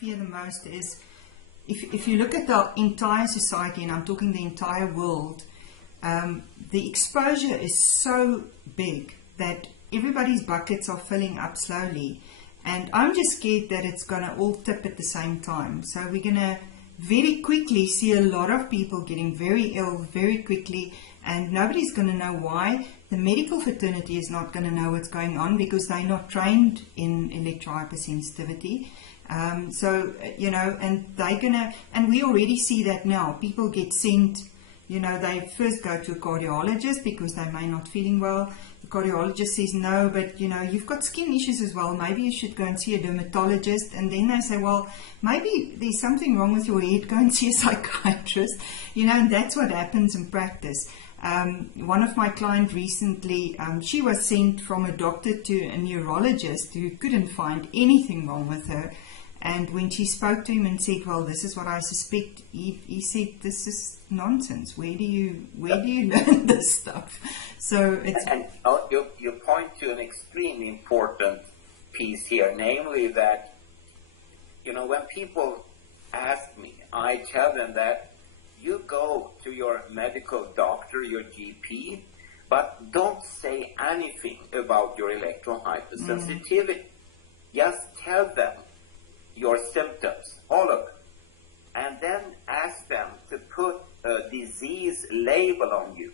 fear the most is if you look at the entire society, and I'm talking the entire world, the exposure is so big that everybody's buckets are filling up slowly. And I'm just scared that it's going to all tip at the same time. So we're going to very quickly see a lot of people getting very ill very quickly, and nobody's going to know why. The medical fraternity is not going to know what's going on because they're not trained in electrohypersensitivity. So, you know, and they're going to, and we already see that now. People get sent, you know, they first go to a cardiologist because they may not feeling well. The cardiologist says, no, but, you know, you've got skin issues as well. Maybe you should go and see a dermatologist. And then they say, well, maybe there's something wrong with your head. Go and see a psychiatrist. You know, and that's what happens in practice. One of my clients recently, she was sent from a doctor to a neurologist who couldn't find anything wrong with her. And when she spoke to him and said, well, this is what I suspect, he said, this is nonsense. Where do you learn this stuff? So it's... And you point to an extremely important piece here, namely that, you know, when people ask me, I tell them that you go to your medical doctor, your GP, but don't say anything about your electrohypersensitivity. Just tell them your symptoms, all of them, and then ask them to put a disease label on you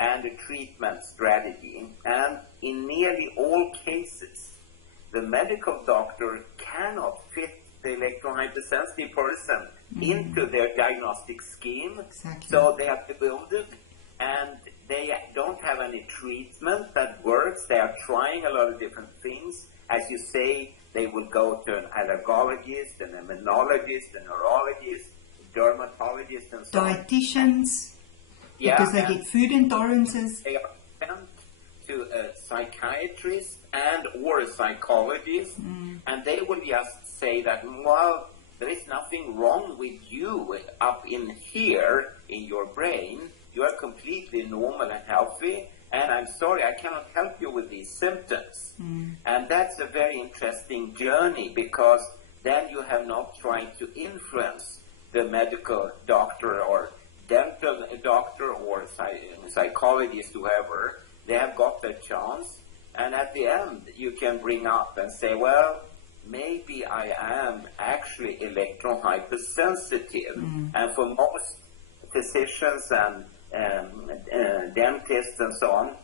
and a treatment strategy. And in nearly all cases, the medical doctor cannot fit the electrohypersensitive person into their diagnostic scheme. Exactly. So they are bewildered, and they don't have any treatment that works. They are trying a lot of different things. As you say, they will go to an allergologist, an immunologist, a neurologist, dermatologist, and so on. Dietitians, because they get food intolerances. They are sent to a psychiatrist and or a psychologist, and they will just say that, well, there is nothing wrong with you up in here in your brain. You are completely normal and healthy, and I'm sorry, I cannot help you with these symptoms. And that's a very interesting journey, because then you have not tried to influence the medical doctor or dental doctor or psychologist, whoever. They have got their chance, and at the end you can bring up and say, well, maybe I am actually electrohypersensitive. And for most physicians and dentists and so on,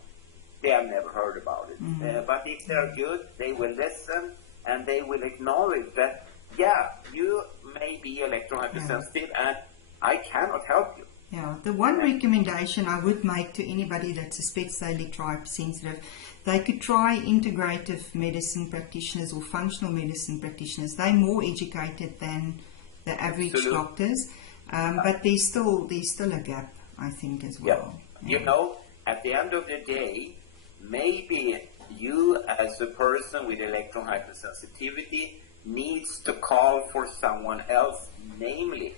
they have never heard about it. But if they're good, they will listen, and they will acknowledge that, yeah, you may be electrohypersensitive, and I cannot help you. Yeah, the one recommendation I would make to anybody that suspects they're electrohypersensitive, they could try integrative medicine practitioners or functional medicine practitioners. They're more educated than the average doctors, but there's still a gap, I think, as well. Yeah. You know, at the end of the day, maybe you as a person with electrohypersensitivity needs to call for someone else, namely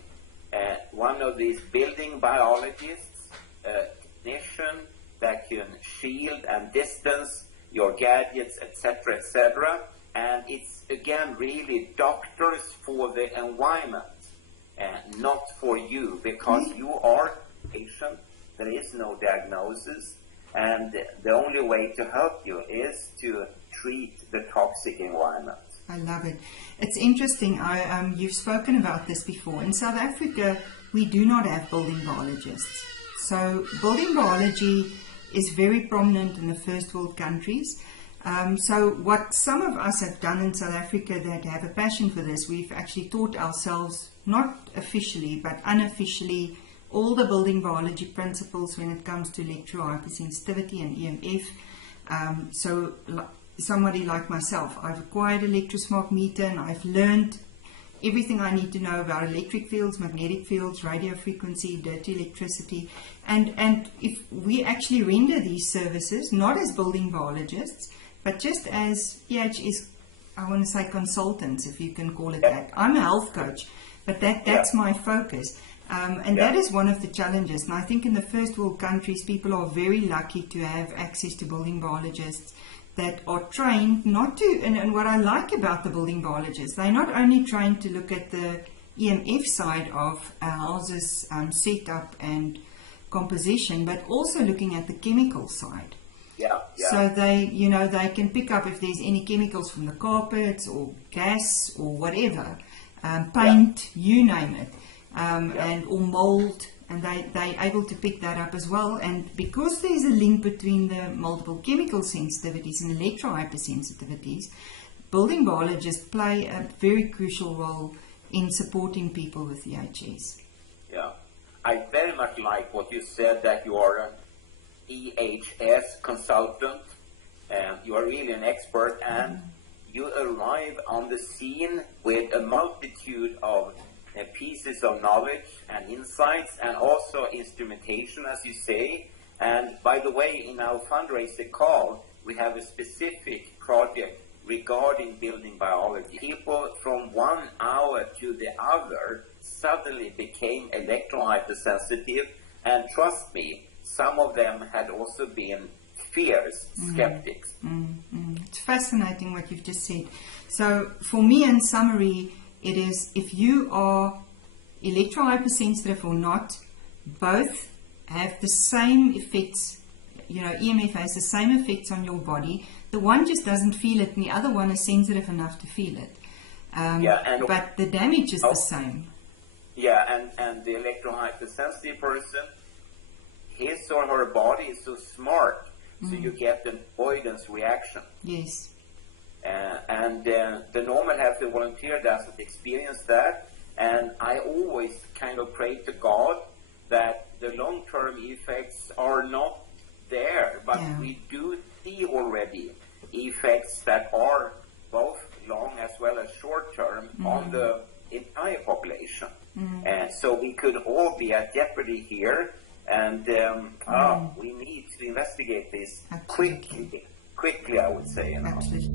one of these building biologists, a technician that can shield and distance your gadgets, etc., etc. And it's, again, really doctors for the environment, not for you, because you are a patient. There is no diagnosis, and the only way to help you is to treat the toxic environment. I love it. It's interesting. You've spoken about this before. In South Africa, we do not have building biologists. So building biology is very prominent in the first world countries. So what some of us have done in South Africa that have a passion for this, we've actually taught ourselves, not officially, but unofficially, all the building biology principles when it comes to electrohypersensitivity and EMF. So somebody like myself, I've acquired an electrosmog meter, and I've learned everything I need to know about electric fields, magnetic fields, radio frequency, dirty electricity. And if we actually render these services, not as building biologists, but just as EHS, I want to say consultants, if you can call it that. I'm a health coach, but that's my focus. And that is one of the challenges. And I think in the first world countries, people are very lucky to have access to building biologists. that are trained not to, and what I like about the building biologists, they're not only trained to look at the EMF side of a house's setup and composition, but also looking at the chemical side. Yeah. So they, you know, they can pick up if there's any chemicals from the carpets or gas or whatever, paint, you name it, and or mold, and they're able to pick that up as well. And because there's a link between the multiple chemical sensitivities and electrohypersensitivities, building biologists play a very crucial role in supporting people with EHS. Yeah. I very much like what you said, that you are an EHS consultant, and you are really an expert, and you arrive on the scene with a multitude of pieces of knowledge and insights, and also instrumentation, as you say. And by the way, in our fundraiser call, we have a specific project regarding building biology. People from 1 hour to the other suddenly became electrohypersensitive, and trust me, some of them had also been fierce skeptics. It's fascinating what you've just said. So for me, in summary, it is, if you are electrohypersensitive or not, both have the same effects. You know, EMF has the same effects on your body. The one just doesn't feel it, and the other one is sensitive enough to feel it. But the damage is the same. Yeah, and the electrohypersensitive person, his or her body is so smart, so you get an avoidance reaction. Yes. And the normal healthy volunteer doesn't experience that. And I always kind of pray to God that the long-term effects are not there, but we do see already effects that are both long as well as short-term on the entire population. And so we could all be at jeopardy here, and we need to investigate this quickly, I would say. You know. Absolutely.